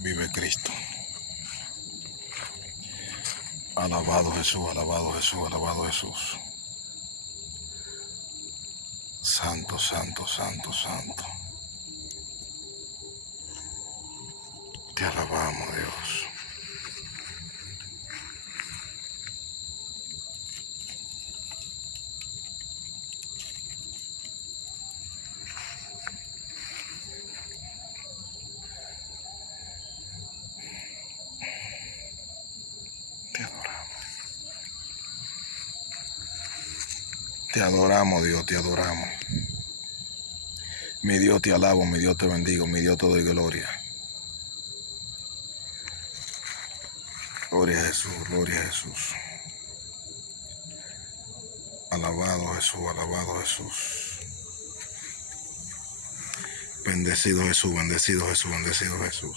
Vive Cristo. Alabado Jesús, alabado Jesús, alabado Jesús. Santo, santo, santo, santo. Te alabamos, Dios. Te adoramos. Te adoramos, Dios, te adoramos. Mi Dios te alabo, mi Dios te bendigo, mi Dios te doy gloria. Gloria a Jesús, gloria a Jesús. Alabado Jesús, alabado Jesús. Bendecido Jesús, bendecido Jesús, bendecido Jesús.